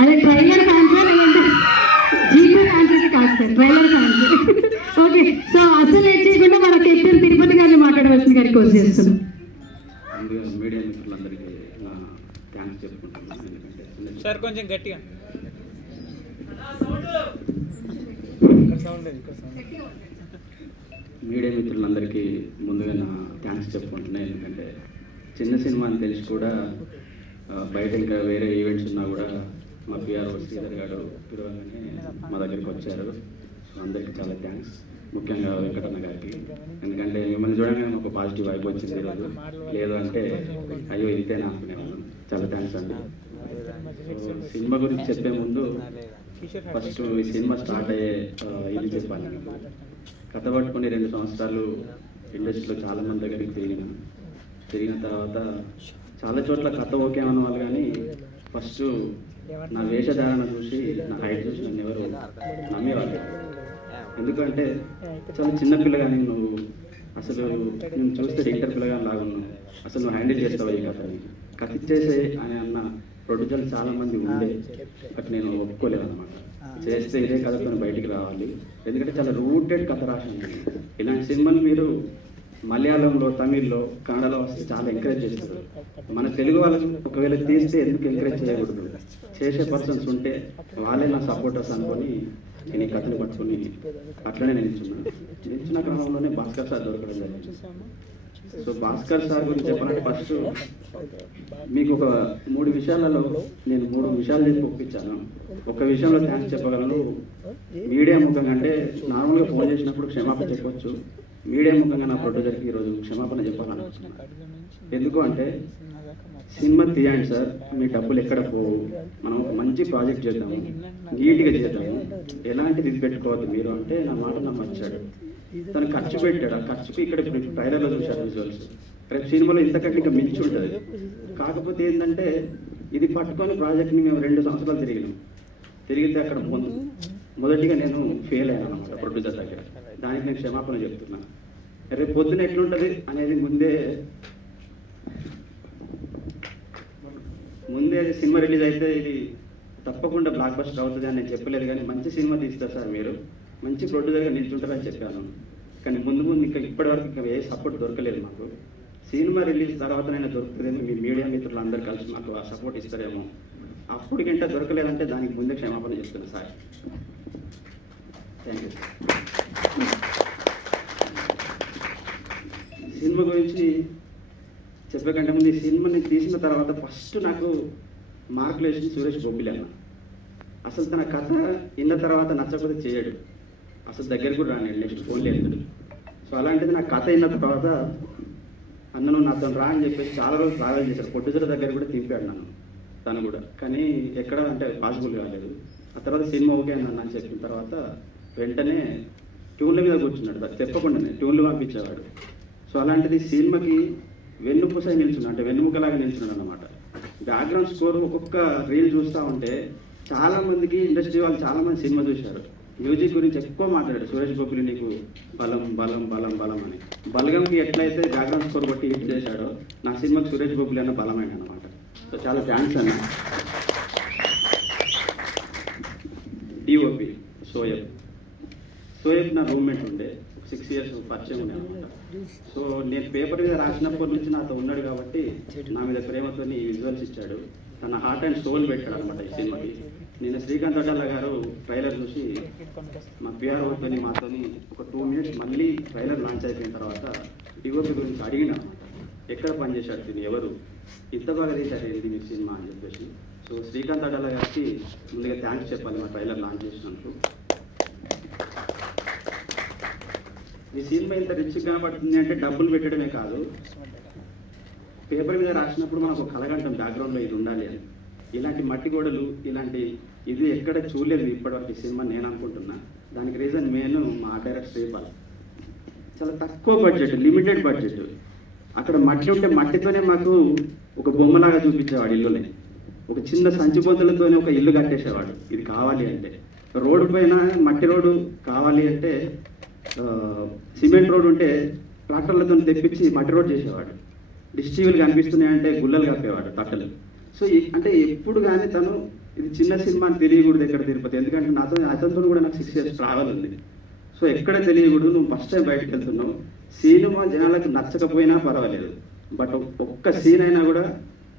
అదే trailer fans లేదంటే GP fans కాదు sir, trailer fans. Okay, so అసలు ఏం చేయకుండా మన కెప్టెన్ తిరుపతి గారిని మాట్లాడవలసిన గారికి కోర్స్ చేస్తున్నాం. మీడియా మిత్రులందరికీ నా థ్యాంక్స్ చెప్పుకుంటున్నాను. ఎందుకంటే సార్ కొంచెం గట్టిగా మీడియా మిత్రులందరికీ ముందుగా నా థ్యాంక్స్ చెప్పుకుంటున్నాను. ఎందుకంటే చిన్న సినిమా అని తెలిసి కూడా బయట ఇంకా వేరే ఈవెంట్స్ ఉన్నా కూడా మా పిఆర్ఓ శ్రీధర్ గారు పిలవగానే మా దగ్గరికి వచ్చారు. అందరికీ చాలా థ్యాంక్స్, ముఖ్యంగా వెంకటన్న గారికి. ఎందుకంటే మిమ్మల్ని చూడగానే ఒక పాజిటివ్ వైబ్ వచ్చింది ఈరోజు. లేదు అంటే అయ్యో ఇంతేనా అనుకునేవాళ్ళం. చాలా థ్యాంక్స్ అండి. సినిమా గురించి చెప్పే ముందు ఫస్ట్ ఈ సినిమా స్టార్ట్ అయ్యే ఇది చెప్పాలి. కథ పట్టుకుని 2 సంవత్సరాలు ఇండస్ట్రీలో చాలామంది దగ్గరికి తిరిగిన తర్వాత చాలా చోట్ల కథ ఓకే అన్న వాళ్ళు, కానీ ఫస్ట్ నా వేషధారణ చూసి నా హైట్ చూసి నన్ను ఎవరు నమ్మేవాళ్ళు. ఎందుకంటే చాలా చిన్న పిల్లగాని నువ్వు, అసలు నేను చూస్తే ఇంటర్ పిల్లగాని లాగా ఉన్నావు, అసలు నువ్వు హ్యాండిల్ చేస్తావు ఈ కథని, కథ ఇచ్చేసే అని అన్న ప్రొడ్యూసర్లు చాలామంది ఉండే, బట్ నేను ఒప్పుకోలేదు అనమాట. చేస్తే ఇదే కథతో బయటికి రావాలి, ఎందుకంటే చాలా రూటెడ్ కథ రాశాను. ఇలాంటి సినిమాలు మీరు మలయాళంలో, తమిళ్లో, కన్నడలో వస్తే చాలా ఎంకరేజ్ చేస్తారు. మన తెలుగు వాళ్ళకి ఒకవేళ తీస్తే ఎందుకు ఎంకరేజ్ చేయకూడదు? చేసే పర్సన్స్ ఉంటే వాళ్ళే నా సపోర్టర్స్ అనుకొని నేను ఈ కథను పట్టుకొని అట్లనే నిల్చున్న క్రమంలోనే భాస్కర్ సార్ దొరకడం జరిగింది. సో భాస్కర్ సార్ గురించి చెప్పాలంటే ఫస్ట్ మీకు ఒక 3 విషయాలలో నేను 3 విషయాలు చెప్పి ఒప్పించాను. ఒక విషయంలో థ్యాంక్స్ చెప్పగలను. మీడియా ముఖంగా అంటే నార్మల్గా ఫోన్ చేసినప్పుడు క్షమాపణ చెప్పొచ్చు, మీడియా ముఖంగా నా ప్రొడ్యూసర్కి ఈరోజు క్షమాపణ చెప్పాలనుకుంటున్నాను. ఎందుకు అంటే సినిమా తీయండి సార్, మీ డబ్బులు ఎక్కడ పోవు, మనం ఒక మంచి ప్రాజెక్ట్ చేద్దాము, నీట్గా చేద్దాము, ఎలాంటిది ఇది పెట్టుకోవద్దు మీరు అంటే నా మాట నమ్మచ్చాడు. తను ఖర్చు పెట్టాడు. ఆ ఖర్చుకి ఇక్కడ ఇప్పుడు ట్రైలర్లో చూశారు విజువల్స్. రేపు సినిమాలో ఇంతకంటే ఇంకా మించి ఉంటుంది. కాకపోతే ఏంటంటే ఇది పట్టుకొని ప్రాజెక్ట్ని మేము 2 సంవత్సరాలు తిరిగితే అక్కడ మొదటిగా నేను ఫెయిల్ అయ్యాను అనమాట ప్రొడ్యూసర్ దగ్గర. దానికి నేను క్షమాపణ చెప్తున్నాను. రేపు పొద్దున ఎట్లుంటుంది అనేది ముందే సినిమా రిలీజ్ అయితే ఇది తప్పకుండా బ్లాక్ బస్టర్ అవుతుంది అని నేను చెప్పలేదు, కానీ మంచి సినిమా తీస్తారు సార్, మీరు మంచి ప్రొడ్యూసర్గా నిల్చుంటారని చెప్పాను. కానీ ముందు ఇంకా ఇప్పటివరకు ఇంకా ఏ సపోర్ట్ దొరకలేదు మాకు. సినిమా రిలీజ్ తర్వాతనైనా దొరుకుతుందేమో, మీ మీడియా మిత్రులు అందరూ కలిసి మాకు ఆ సపోర్ట్ ఇస్తారేమో. అప్పటికంటే దొరకలేదంటే దానికి ముందే క్షమాపణ చెప్తున్నాను సార్. Thank you. సినిమా గురించి చెప్పే కంటే ముందు ఈ సినిమాని తీసిన తర్వాత ఫస్ట్ నాకు మార్కులు వేసింది సురేష్ బొబ్బిలి అన్న. అసలు తన కథ విన్న తర్వాత నచ్చకపోతే చేయడు, అసలు దగ్గర కూడా రాని, నెక్స్ట్ ఫోన్లో వెళ్తాడు. సో అలాంటిది నా కథ విన్న తర్వాత అన్నను నాతో రా అని చెప్పేసి చాలా రోజులు ట్రావెల్ చేశాడు. ప్రొడ్యూసర్ దగ్గర కూడా తింపాడు నన్ను తను కూడా, కానీ ఎక్కడ అంటే పాసిబుల్ కాలేదు. ఆ తర్వాత సినిమా ఓకే అని చెప్పిన తర్వాత వెంటనే ట్యూన్ల మీద కూర్చున్నాడు, చెప్పకుండానే ట్యూన్లు పంపించేవాడు. సో అలాంటిది సినిమాకి వెన్నుపూసై నిల్చున్నాడు, అంటే వెన్నుముకలాగా నిల్చున్నాడు అనమాట. బ్యాక్గ్రౌండ్ స్కోర్ ఒక్కొక్క రీల్ చూస్తూ ఉంటే చాలామందికి ఇండస్ట్రీ వాళ్ళు చాలామంది సినిమా చూశారు. మ్యూజిక్ గురించి ఎక్కువ మాట్లాడాడు సురేష్ బొబ్బిలి, నీకు బలం బలం బలం బలం అని. బలగంకి ఎట్లయితే బ్యాక్గ్రౌండ్ స్కోర్ బట్టి హిట్ చేశాడో నా సినిమాకి సురేష్ బొబ్బిలి అన్న బలమైన అనమాట. సో చాలా థ్యాంక్స్ అన్న. డిఓపి సోయబ్ నా రూమ్మేట్ ఉండే, 6 years పరిచయం ఉండే అనమాట. సో నేను పేపర్ మీద రాసినప్పటి నుంచి నాతో ఉన్నాడు కాబట్టి నా మీద ప్రేమతో ఈ విజువల్స్ ఇచ్చాడు. తన హార్ట్ అండ్ సోల్ పెట్టాడు అనమాట ఈ సినిమాకి. నేను శ్రీకాంత్ అడ్డాల గారు ట్రైలర్ చూసి మా పిఆర్ఓతోని మాతోని ఒక 2 minutes మళ్ళీ ట్రైలర్ లాంచ్ అయిపోయిన తర్వాత డిఓపి గురించి అడిగిన అనమాట, ఎక్కడ పనిచేశాడు దీన్ని, ఎవరు ఇంత బాగా తీశారు ఇది మీ సినిమా అని చెప్పేసి. సో శ్రీకాంత్ అడ్డాల గారికి ముందుగా థ్యాంక్స్ చెప్పాలి మా ట్రైలర్ లాంచ్ చేసినందుకు. ఈ సినిమా ఇంత రిచ్ కనబడుతుంది అంటే డబ్బులు పెట్టడమే కాదు, పేపర్ మీద రాసినప్పుడు మనకు ఒక కలగంటాం బ్యాక్గ్రౌండ్లో ఇది ఉండాలి అని. ఇలాంటి మట్టి గోడలు, ఇలాంటి ఇది ఎక్కడ చూడలేదు ఇప్పటివరకు ఈ సినిమా నేను అనుకుంటున్నా. దానికి రీజన్ మెయిన్ మా డైరెక్టర్ శ్రీపాల్. చాలా తక్కువ బడ్జెట్, లిమిటెడ్ బడ్జెట్. అక్కడ మట్టి ఉంటే మట్టితోనే మాకు ఒక బొమ్మలాగా చూపించేవాడు ఇల్లుని. ఒక చిన్న సంచి బొంతలతోనే ఒక ఇల్లు కట్టేసేవాడు ఇది కావాలి అంటే. రోడ్డు పైన మట్టి రోడ్డు కావాలి అంటే సిమెంట్ రోడ్ ఉంటే ట్రాక్టర్లతో తెప్పించి మట్టి రోడ్ చేసేవాడు. డిస్ట్రిబ్యూలు కనిపిస్తున్నాయంటే గుల్లలు కప్పేవాడు తట్టలు. సో అంటే ఎప్పుడు కానీ తను ఇది చిన్న సినిమా అని తెలియకూడదు ఎక్కడ తిరుపతి, ఎందుకంటే అతనితో కూడా నాకు 6 years ట్రావెల్ ఉంది. సో ఎక్కడ తెలియకూడదు, నువ్వు ఫస్ట్ టైం బయటకు వెళ్తున్నావు, సినిమా జనాలకు నచ్చకపోయినా పర్వాలేదు, బట్ ఒక్క సీన్ అయినా కూడా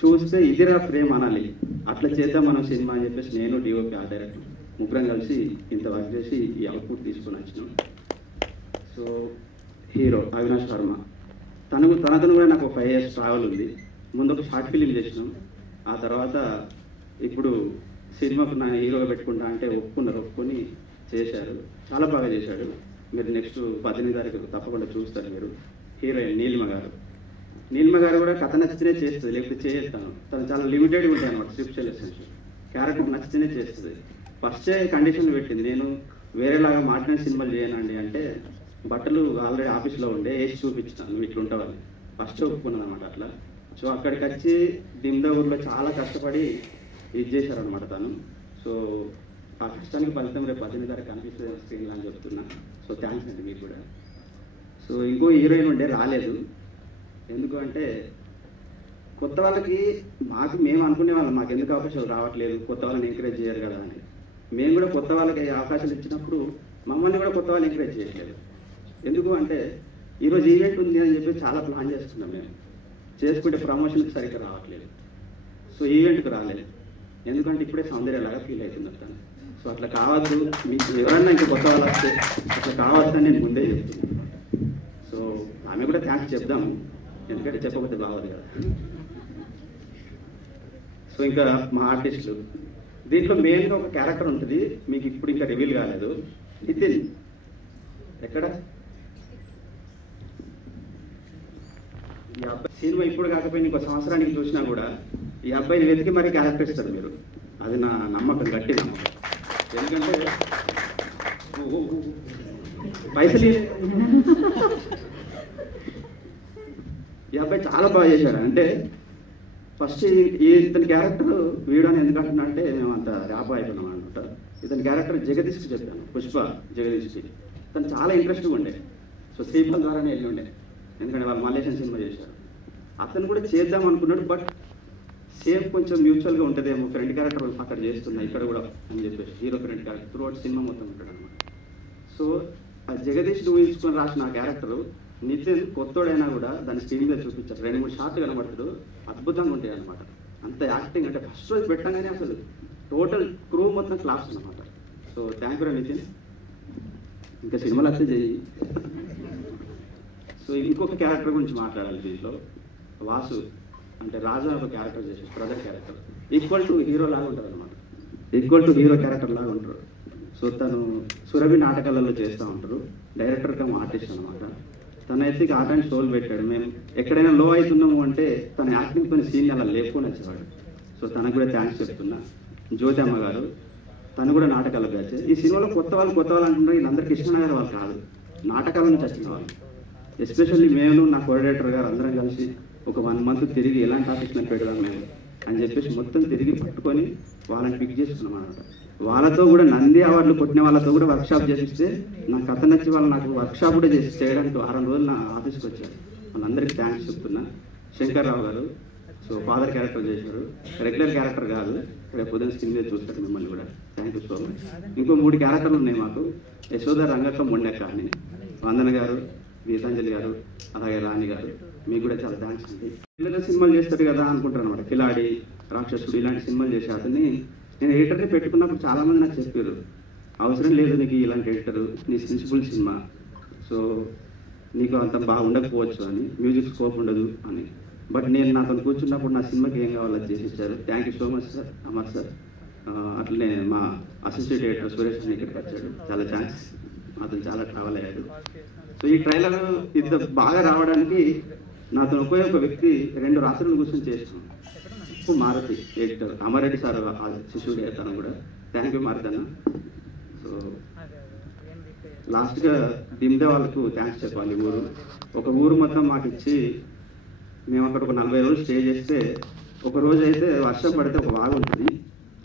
చూస్తే ఇదిరా ప్రేమ అనాలి, అట్లా చేద్దాం మనం సినిమా అని చెప్పేసి నేను డిఓపి ఆ డైరెక్టర్ ముగ్గురం కలిసి ఇంత వర్క్ చేసి ఈ అవుట్పుట్ తీసుకొని వచ్చినాం. సో హీరో అవినాష్ వర్మ, తనతో కూడా నాకు 5 years ట్రావెల్ ఉంది. ముందు ఒక షార్ట్ ఫిలిం చేసినాం, ఆ తర్వాత ఇప్పుడు సినిమాకు నా హీరోగా పెట్టుకుంటా అంటే ఒప్పుకొని చేశారు, చాలా బాగా చేశాడు. మీరు నెక్స్ట్ 18 తారీఖు తప్పకుండా చూస్తారు మీరు. హీరోయిన్ నీలిమ గారు కూడా కథ నచ్చితేనే చేస్తుంది, లేకపోతే చేస్తాను. తను చాలా లిమిటెడ్గా ఉంటాయి అనమాట, స్క్రిప్ట్ సెలెక్షన్ క్యారెక్టర్ నచ్చితేనే చేస్తుంది. ఫస్టే కండిషన్ పెట్టింది, నేను వేరేలాగా మాట్లాడిన సినిమాలు చేయనండి అంటే బట్టలు ఆల్రెడీ ఆఫీస్లో ఉండే వేసి చూపించాను, నువ్వు ఇట్లా ఉంటావని ఫస్ట్ ఒప్పుకున్నాను అనమాట. అట్లా సో అక్కడికి వచ్చి దిమ్దా ఊర్లో చాలా కష్టపడి ఇది చేశారనమాట తను. సో ఆ కష్టానికి ఫలితం రేపు 18 తారీఖు కనిపిస్తుంది స్క్రీన్లో అని చెప్తున్నా. సో థ్యాంక్స్ అండి మీకు కూడా. సో ఇంకో హీరోయిన్ ఉండే రాలేదు, ఎందుకు అంటే కొత్త వాళ్ళకి మేము అనుకునే వాళ్ళం మాకు ఎందుకు అవకాశాలు రావట్లేదు, కొత్త వాళ్ళని ఎంకరేజ్ చేయరు కదా అని. మేము కూడా కొత్త వాళ్ళకి అవకాశాలు ఇచ్చినప్పుడు మమ్మల్ని కూడా కొత్త వాళ్ళు ఎంకరేజ్ చేయట్లేదు. ఎందుకు అంటే ఈరోజు ఈవెంట్ ఉంది అని చెప్పి చాలా ప్లాన్ చేస్తున్నాం, మేము చేసుకుంటే ప్రమోషన్కి సరిగ్గా రావట్లేదు. సో ఈవెంట్కి రాలేదు, ఎందుకంటే ఇప్పుడే సౌందర్యలాగా ఫీల్ అవుతుంది అంటాను. సో అట్లా కావద్దు, మీకు ఎవరన్నా ఇంకా కొత్త వాళ్ళు వస్తే అట్లా కావద్దని నేను ముందే చెప్తున్నాను. సో ఆమె కూడా థ్యాంక్స్ చెప్దాము, ఎందుకంటే చెప్పకపోతే బాగోదు కదా. సో ఇంకా మా ఆర్టిస్టులు, దీంట్లో మెయిన్గా ఒక క్యారెక్టర్ ఉంటుంది, మీకు ఇప్పుడు ఇంకా రివీల్ కాలేదు. నితిన్ ఎక్కడ? ఈ అబ్బాయి సినిమా ఇప్పుడు కాకపోయినా ఇంకో సంవత్సరానికి చూసినా కూడా ఈ అబ్బాయిని వెతికి మరీ క్యారెక్టర్ ఇస్తారు మీరు, అది నా నమ్మకం, గట్టి నమ్మకం. ఎందుకంటే పైసలు ఈ అబ్బాయి చాలా బాగా చేశాడు. అంటే ఫస్ట్ ఇతని క్యారెక్టర్ వీడని ఎందుకంటున్నా అంటే మేము అంత ర్యాప్ అయిపోయినాం అనమాట. ఇతని క్యారెక్టర్ జగదీష్కి చెప్పాను, పుష్ప జగదీష్కి. తను చాలా ఇంట్రెస్ట్గా ఉండే. సో శ్రీపల్ ద్వారానే వెళ్ళి ఉండే, ఎందుకంటే వాళ్ళు మలేషియన్ సినిమా చేశారు. అతను కూడా చేద్దాం అనుకున్నాడు, బట్ సేమ్ కొంచెం మ్యూచువల్గా ఉంటుందేమో, ఫ్రెండ్ క్యారెక్టర్ అక్కడ చేస్తున్నా ఇక్కడ కూడా అని చెప్పేసి hero friend character throughout cinema మొత్తం ఉంటాడు అనమాట. సో ఆ జగదీష్ ఊహించుకొని రాసిన ఆ క్యారెక్టర్ నితిన్ కొత్తోడైనా కూడా దాన్ని స్క్రీన్ మీద చూపించారు, 2-3 షార్ట్లు కనబడతాడు, అద్భుతంగా ఉంటాయి అనమాట. అంత యాక్టింగ్ అంటే ఫస్ట్ రోజు పెట్టగానే అసలు టోటల్ క్రూ మొత్తం క్లాప్స్ అనమాట. సో థ్యాంక్ యూ నితిన్, ఇంకా సినిమాలు వస్తే చెయ్యి. సో ఇంకొక క్యారెక్టర్ గురించి మాట్లాడాలి దీంట్లో. వాసు అంటే రాజు ఒక క్యారెక్టర్ చేశారు, brother character, equal to hero లాగా ఉంటుంది అనమాట, ఈక్వల్ టు హీరో క్యారెక్టర్ లాగా ఉంటారు. సో తను సురభి నాటకాలలో చేస్తూ ఉంటారు, డైరెక్టర్ కమ్ ఆర్టిస్ట్ అనమాట. తనైతే ఆర్ట్ అండ్ సోల్ పెట్టాడు. మేము ఎక్కడైనా లో అవుతున్నాము అంటే తన యాక్టింగ్ కొన్ని సీన్ అలా లేపుకొని వచ్చేవాడు. సో తనకు కూడా థ్యాంక్స్ చెప్తున్నా. జ్యోతి అమ్మ గారు, తను కూడా నాటకాలకు బ్యాచ్. ఈ సినిమాలో కొత్త వాళ్ళు అంటున్నారు, వీళ్ళందరికీ ఇష్టమైన వాళ్ళు కాదు, నాటకాల నుంచి వచ్చిన వాళ్ళు. ఎస్పెషల్లీ మేము నా కోఆర్డినేటర్ గారు అందరం కలిసి ఒక 1 month తిరిగి ఎలాంటి ఆర్టిస్ట్లను పెడదాం మేము అని చెప్పేసి మొత్తం తిరిగి పట్టుకొని వాళ్ళని పిక్ చేసుకున్నాం అనమాట. వాళ్ళతో కూడా నంది అవార్డులు కొట్టిన వాళ్ళతో కూడా వర్క్షాప్ చేసిస్తే నాకు కథ నచ్చి వాళ్ళు నాకు వర్క్షాప్ కూడా చేయడానికి 6 రోజులు నా ఆఫీస్కి వచ్చారు. వాళ్ళందరికీ థ్యాంక్స్ చెప్తున్నా. శంకర్రావు గారు, సో ఫాదర్ క్యారెక్టర్ చేశారు, రెగ్యులర్ క్యారెక్టర్ కాదు, రేపు పొద్దున స్క్రీన్ మీద చూస్తారు మిమ్మల్ని కూడా. Thank you so much. ఇంకో 3 క్యారెక్టర్లు ఉన్నాయి మాకు, యశోద, రంగక్క, మొండెక్క అని. వందన గారు, గీతాంజలి గారు, అలాగే రాణి గారు, మీకు కూడా చాలా థ్యాంక్స్ అండి. పిల్లల సినిమాలు చేస్తారు కదా అనుకుంటారు అనమాట, కిలాడి, రాక్షసుడు ఇలాంటి సినిమాలు చేసే అతన్ని నేను ఎడిటర్ని పెట్టుకున్నప్పుడు చాలామంది నాకు చెప్పారు, అవసరం లేదు నీకు ఇలాంటి ఎడిటర్, నీ సెన్సిబుల్ సినిమా, సో నీకు అంత బాగా ఉండకపోవచ్చు అని, మ్యూజిక్ స్కోప్ ఉండదు అని. బట్ నేను నాతో కూర్చున్నప్పుడు నా సినిమాకి ఏం కావాలో చేసి ఇచ్చారు. Thank you so much sir, Amar sir. అట్లనే మా అసిస్టెంట్ ఎడిటర్ సురేష్ అని ఇక్కడికి వచ్చాడు, చాలా థ్యాంక్స్. అతను చాలా ట్రావెల్ అయ్యాడు. సో ఈ ట్రైలర్ ఇంత బాగా రావడానికి నాతో ఒకే ఒక వ్యక్తి 2 రాత్రులు కూర్చొని చేస్తాం. మారుతి ఎడిటర్ అమరెడ్డి సార్ శిశువుడు తను కూడా. థ్యాంక్ యూ మారుతి అన్న. సో లాస్ట్గా దిమ్దే వాళ్ళకు థ్యాంక్స్ చెప్పాలి. ఒక ఊరు మొత్తం మాకు ఇచ్చి మేము అక్కడ ఒక 40 రోజులు స్టే చేస్తే, ఒక రోజు అయితే వర్షం పడితే ఒక వాగు ఉంటుంది,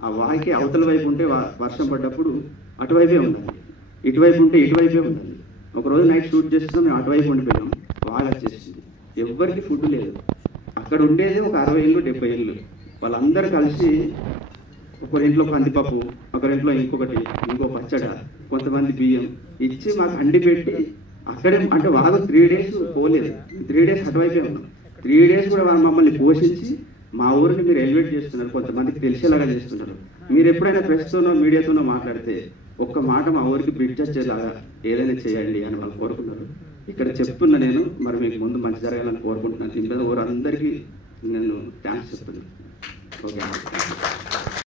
ఆ వాగుకి అవతల వైపు ఉంటే వర్షం పడ్డప్పుడు అటువైపే ఉండాలి, ఇటువైపు ఉంటే ఇటువైపే ఉండాలి. ఒకరోజు నైట్ షూట్ చేస్తున్నాం, మేము అటువైపు ఉండిపోయాం, వాగు వచ్చేసింది, ఎవ్వరికి ఫుడ్ లేదు. అక్కడ ఉండేది ఒక 60 ఇళ్ళు 70 ఇళ్ళు. వాళ్ళందరూ కలిసి ఒకరింట్లో కందిపప్పు, ఒకరింట్లో ఇంకో పచ్చడ, కొంతమంది బియ్యం ఇచ్చి మాకు అండి పెట్టి అక్కడే అంటే వాళ్ళు 3 days పోలేదు, 3 days అటువైపే ఉన్నాం. 3 days కూడా వాళ్ళు మమ్మల్ని పోషించి మా ఊరిని మీరు ఎలివేట్ చేస్తున్నారు, కొంతమందికి తెలిసేలాగా చేస్తున్నారు. మీరు ఎప్పుడైనా ప్రెస్తోనో మీడియాతోనో మాట్లాడితే ఒక్క మాట మా ఊరికి బ్రిడ్జ్ వచ్చేలాగా ఏదైనా చేయండి అని వాళ్ళు కోరుకున్నారు. ఇక్కడ చెప్తున్నా నేను, మరి మీకు ముందు మంచి జరగాలని కోరుకుంటున్నాను. దీని మీద ఊరు అందరికీ నేను థ్యాంక్స్ చెప్తున్నాను. ఓకే.